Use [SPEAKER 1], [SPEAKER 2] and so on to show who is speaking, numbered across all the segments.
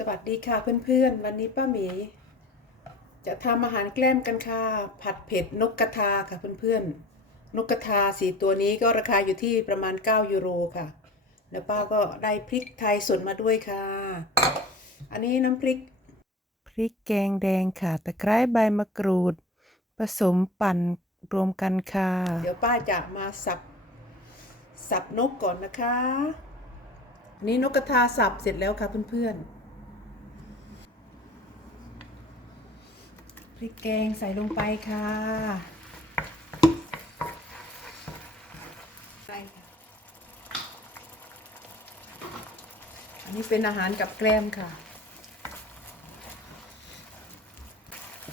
[SPEAKER 1] สวัสดีค่ะเพื่อนๆ วันนี้ป้าหมี จะทำอาหารแกล้มกันค่ะ ผัดเผ็ดนกกระทาค่ะเพื่อนๆ นกกระทาสีตัวนี้ก็ราคาอยู่ที่ประมาณ 9 ยูโรค่ะ แล้วป้าก็ได้พริกไทยสดมาด้วยค่ะ อันนี้น้ำพริก พริกแกงแดงค่ะ ตะไคร้ใบมะกรูด ผสมปั่นรวมกันค่ะ เดี๋ยวป้าจะมาสับ สับนกก่อนนะคะ อันนี้นกกระทาสับเสร็จแล้วค่ะเพื่อนๆ พริกแกงใส่ลงไปค่ะใส่ค่ะ อันนี้เป็นอาหารกับแกล้มค่ะ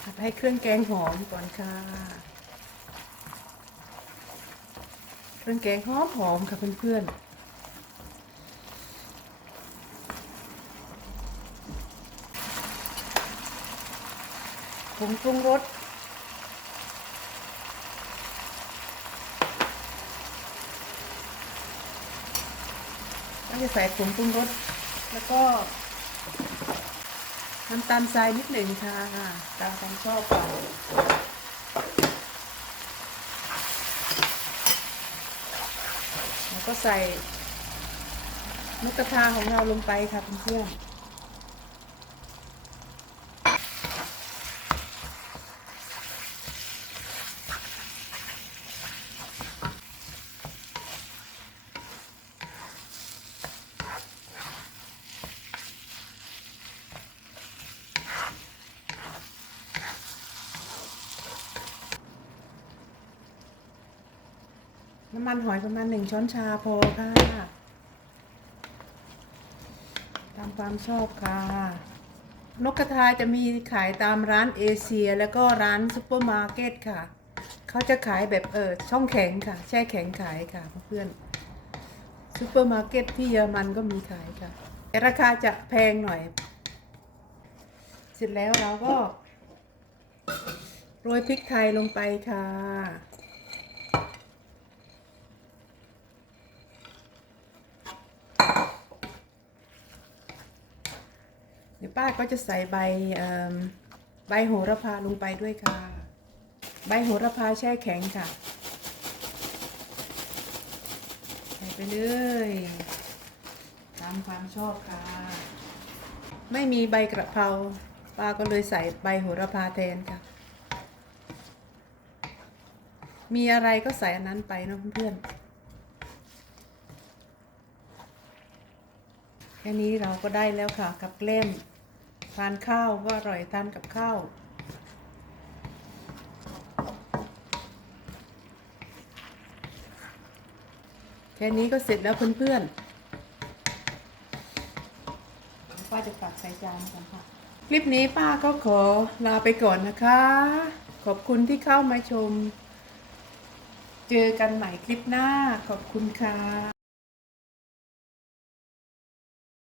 [SPEAKER 1] ผัดให้เครื่องแกงหอมก่อนค่ะ เครื่องแกงหอมหอมค่ะเพื่อนๆ ผงปรุงรสก็จะใส่ผงปรุงรสแล้วก็น้ำตาลทรายนิดหนึ่งค่ะ ตามความชอบค่ะแล้วก็ใส่นกกระทาของเราลงไปค่ะเพื่อนๆ น้ำมันหอยประมาณหนึ่งช้อนชาพอค่ะตามความชอบค่ะ นกกระทาจะมีขายตามร้านเอเชีย แล้วก็ร้านซุปเปอร์มาร์เก็ตค่ะ เขาจะขายแบบเออช่องแข็งค่ะ แช่แข็งขายค่ะเพื่อนซุปเปอร์มาร์เก็ตที่เยอรมันก็มีขายค่ะแต่ราคาจะแพงหน่อย เสร็จแล้วเราก็ โรยพริกไทยลงไปค่ะ เดี๋ยวป้าก็จะใส่ใบใบโหระพาลงไปด้วยค่ะ ใบโหระพาแช่แข็งค่ะ ใส่ไปเลยตามความชอบค่ะ ไม่มีใบกระเพราป้าก็เลยใส่ใบโหระพาแทนค่ะ มีอะไรก็ใส่อันนั้นไปนะเพื่อนๆ ค่นี้เราก็ได้แล้วค่ะกับเล่มทานข้าวก็อร่อยทานกับข้าวแค่นี้ก็เสร็จแล้วเพื่อนๆป้าจะตักใส่จานกันค่ะ คลิปนี้ป้าก็ขอลาไปก่อนนะคะ ขอบคุณที่เข้ามาชม เจอกันใหม่คลิปหน้าขอบคุณค่ะ